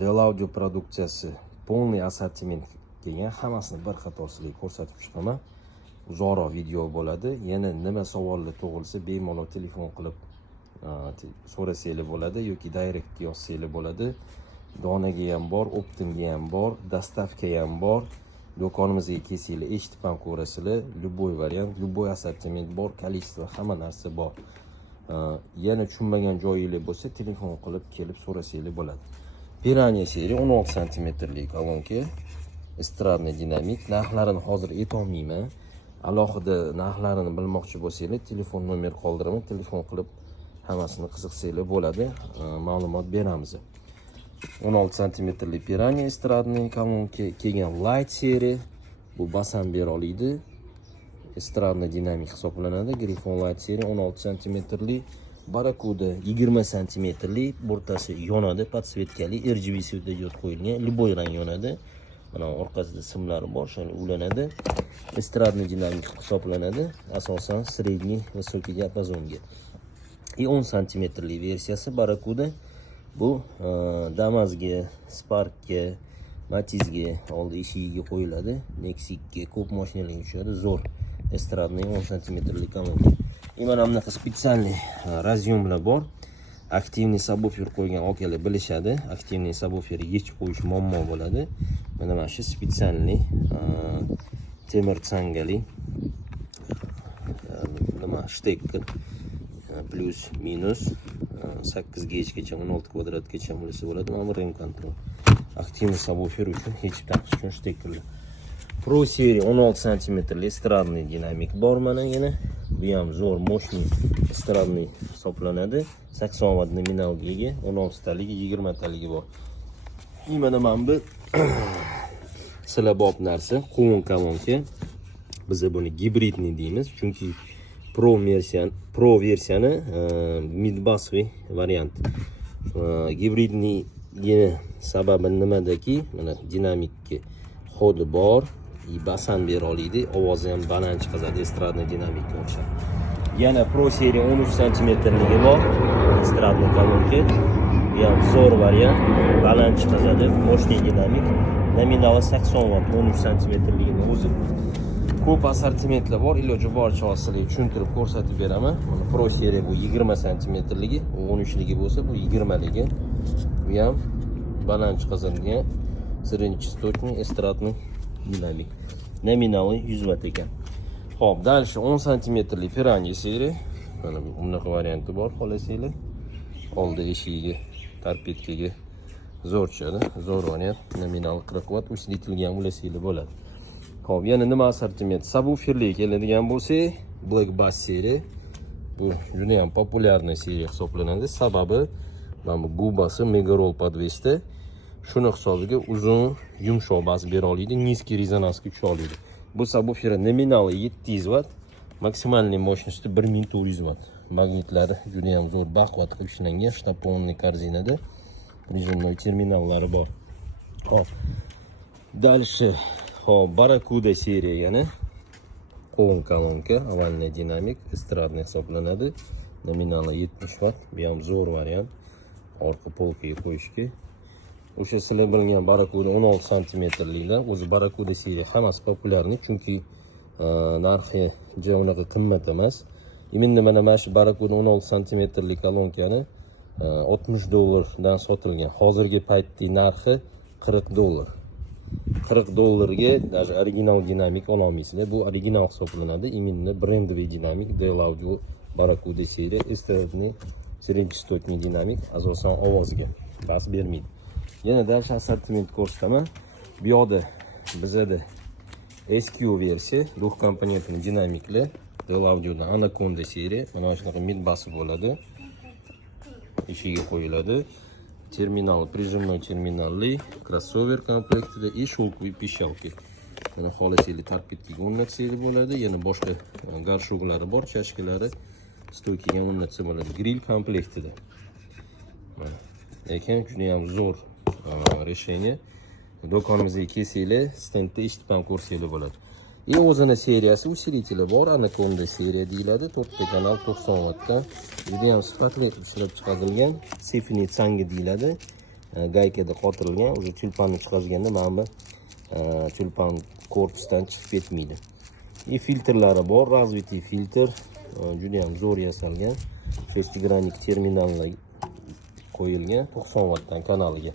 Dell Audio produksiyasi polniy assortiment kelgan, hammasini bir qator sizlarga ko'rsatib chiqaman. Uzoqroq video bo'ladi. Yana nima savollar tug'ilsa bemalol telefon qilib so'rasanglar bo'ladi yoki direct yozsanglar bo'ladi. Donaga ham bor, optimga ham bor, dostavka ham bor. Do'konimizga kelsanglar eshitib ham ko'rasizlar. Любой variant, любой assortiment bor, количество hamma narsa bor. Yana tushunmagan joyinglar bo'lsa telefon qilib kelib so'rasanglar bo'ladi. Piranya seriya 16 santimetrlik kolonka, estradniy dinamik. Narxlarini hozir aytolmayman. Alohida narxlarini bilmoqchi bo'lsanglar, telefon nomer qoldiraman, telefon qilib hammasini qiziqsanglar bo'ladi, ma'lumot beramiz. 16 santimetrlik piranya estradniy kolonka kelgan light seriya. Bu basam bera oladi. Estradniy dinamik hisoblanadi. Griffon light seriya 16 santimetrlik. Barakuda 20 santimetrlik, o'rtasi yonadi, podsvetkali, RGB svetodiod qo'yilgan, любой rang yonadi. Mana orqasida simlari bor, shuni ulanadi. Estradniy dinamik hisoblanadi, asosan средний, высокий диапазonga. 10 santimetrlik versiyasi Barakuda. Bu Damazga, Sparkga, Matizga, oldi eshigiga qo'yiladi. Nexikga ko'p mashinalar tushadi, zo'r. Estradniy 10 santimetrlik kolonka. Mana bunaqa spesialniy raz'yomlar bor. Aktivniy subwoofer qo'ygan okalar bilishadi. Aktivniy subwooferni yechib qo'yish muammo bo'ladi. Mana shu spesialniy temir sangali nima shtekka plus minus 8 gechgacha 16 kvadratgacha bo'lsa bo'ladi. Mana bu rem kontrol. Aktivniy subwoofer uchun yechib taqish uchun shteklar. Pro seriya 16 santimetrli estradniy dinamik bor mana yana. Bu ham zo'r, moshniy estradniy hisoblanadi. 80 watt nominalga ega, 16 taligi, 20 taligi bor. Mana bu silabop narsa, quvun kolonka. Biz buni gibridniy deymiz, chunki pro versiyani midbasviy variant. Gibridniy sababi nimadaki, mana dinamikka xodi bor. Basan bera oladi, ovozi ham baland chiqadi, estradniy dinamikka o'xshab. Yana Pro seriya 13 santimetrligi bor, estradniy kolonka. Bu ham zo'r variant, baland chiqadi, moshniy dinamik. Nominali 80 watt, 13 santimetrligini o'zi. Ko'p assortimentlar bor, iloji boricha sizlarga tushuntirib ko'rsatib beraman. Mana Pro seriya bu 20 santimetrligi, 13 ligi bo'lsa, bu 20 ligi. Bu ham baland chiqadigan среднечастотный estradniy dinamik. Nominali 100 watt ekan. Xo'p, dальше 10 santimetrli piranya seriya. Mana bunaqa varianti bor, xohlasanglar. Oldi eshigiga, torpedkaga zo'r tushadi, zo'r variant. Nominal 40 watt usilitilgan ulasanglar bo'ladi. Xo'p, yana nima assortiment? Subwooferli keladigan bo'lsa, Black Bass seriya. Bu juda ham populyarniy seriya hisoblanadi. Sababi mana bu gubasi Mega Roll podvesda. Shuni hisobiga uzun, yumshoq bas bera oladi, nizkiy rezonansga tusha oladi. Bu subwoofer nominali 700 watt, maksimalniy mощности 1400 watt. Magnitlari juda ham zo'r, baquvvat qilib ishlangan, shtaponni korzinada. Rejimnoy terminallari bor. Hop. Dальше, hop, Barakuda seriya yana qovun kolonka, avalniy dinamik, estradniy hisoblanadi. Nominali 70 watt, bu ham zo'r variant. Orqa polkaga qo'yishga. O'sha sizlar bilgan Barakuda 16 santimetrliklar, o'zi Barakuda seriya hammasi populyarni, chunki narxi unaqa qimmat emas. Endi mana shu Barakuda 16 santimetrlik kolonkani $60 dan sotilgan. Hozirgi paytdagi narxi $40. $40ga даже original dinamik ola olmaysizlar. Bu original hisoblanadi. Именно brendовый dinamik Dell Audio Barakuda seriya estradniy среднечастотный dinamik, asosan ovozga bas bermaydi. Yana dальше assortiment ko'rsataman. Bu yoqda bizada SQ versiya, duh komponentli dinamiklar, Dell Audio'da Anaconda seriya, mana shunaqa midbasi bo'ladi. Eshigiga qo'yiladi. Terminal, прижимной terminalli, crossover komplektida и shulkovый пищалки. Mana xohlasanglar torpedkaga o'rnatsanglar bo'ladi. Yana boshqa garshoklari bor, chashkalari stoykaga o'rnatsa bo'ladi. Grill komplektida. Mana lekin juda ham zo'r решение. Do'konimizga kelsanglar, stendda eshitib ham ko'rsanglar bo'ladi. O'zini seriyasi usилители bor, Anaconda seriya deyiladi. 4 ta kanal 90 wattda. Juda ham sifatli ishlab chiqarilgan Symphony Tsang deyiladi. gaykada qotirilgan. O'sha tulpanni chiqazganda mana bu tulpan korpusdan chiqib ketmaydi. Filtrlari bor, развитый filtr. Juda ham zo'r yasalgan. 6 grannik terminallar qo'yilgan 90 wattdan kanaliga.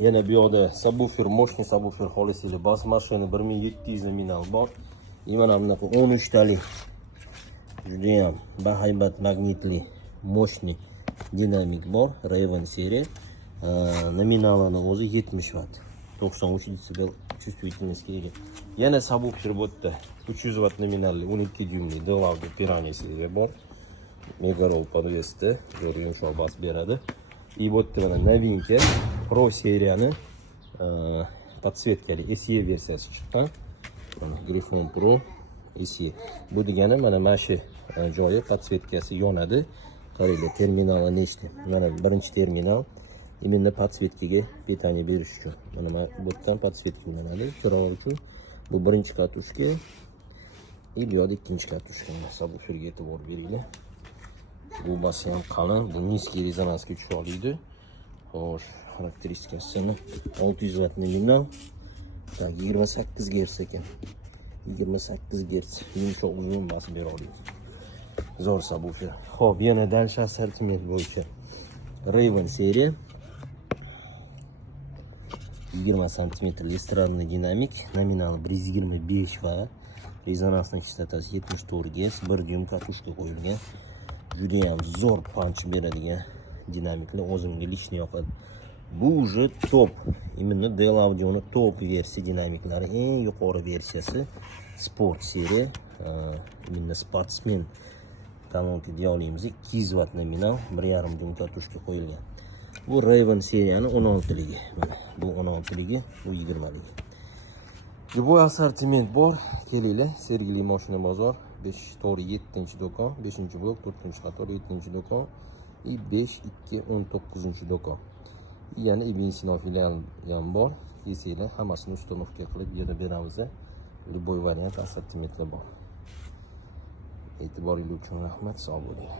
Yana bu yoqda subwoofer, moshniy subwoofer xolisili bas mashina 1700 nominal bor. Mana bunaqa 13 talik juda ham bahaybat magnitli moshniy dinamik bor. Raven seriya. Nominalini o'zi 70 watt. 93 desibel чувствительностьga ega. Yana subwoofer bu yerda 300 watt nominalli 12 dyumli Delavdi piranesiga bor. Megarov podvesda zo'r yumshoq bas beradi. И bu yerda mana novinka Pro seriyani подсветкали SE versiyasi chiqqan. Mana Griffon Pro SE. Bu degani mana shu joyi подсветкasi yonadi. Qaranglar, terminali nechta? Mana birinchi terminal. Именно подсветкаga питание berish uchun. Mana bu yerdan подсветка ulanadi. Kiralar uchun bu birinchi katushka. И bu yoqda ikkinchi katushka. Subwooferga e'tibor beringlar. Bu basi ham qalin, bu nizkiy rezonansga tusha oladi. Xo'sh, xarakteristikasini 600 watt nominal. 28 Hz ekan. 28 Hz yumshoq uzun bas bera oladi. Zo'r subwoofer. Xo'p, yana dalsh assortiment bo'yicha Raven seriya 20 cm estradный dinamik, nominali 125 watt, rezonansning chastotasi 74 Hz, 1 dyum katushka qo'yilgan. Juda ham zo'r punch beradigan dinamiklar o'zimga lishni yoqadi. Bu уже top. Именно Dell Audio'ning top versiya dinamiklari, eng yuqori versiyasi Sport seriya. Именно Sportsman talonka deya olamiz. 200 watt nominal, 1,5 dyum katushka qo'yilgan. Bu Raven seriyani 16ligi. Mana bu 16ligi, bu 20ligi. Bu assortiment bor. Kelinglar, Sergeli Moshina bozor 5-7-do'kon, 5-blok, 4-qator, 7-do'kon, 5-2-19-do'kon. Yana Ibn Sino filiali ham bor. Kelinglar, hammasini uстановка qilib berib beramiz. Любой variant assortimentlar bor. E'tiboringiz uchun rahmat, sog' bo'ling.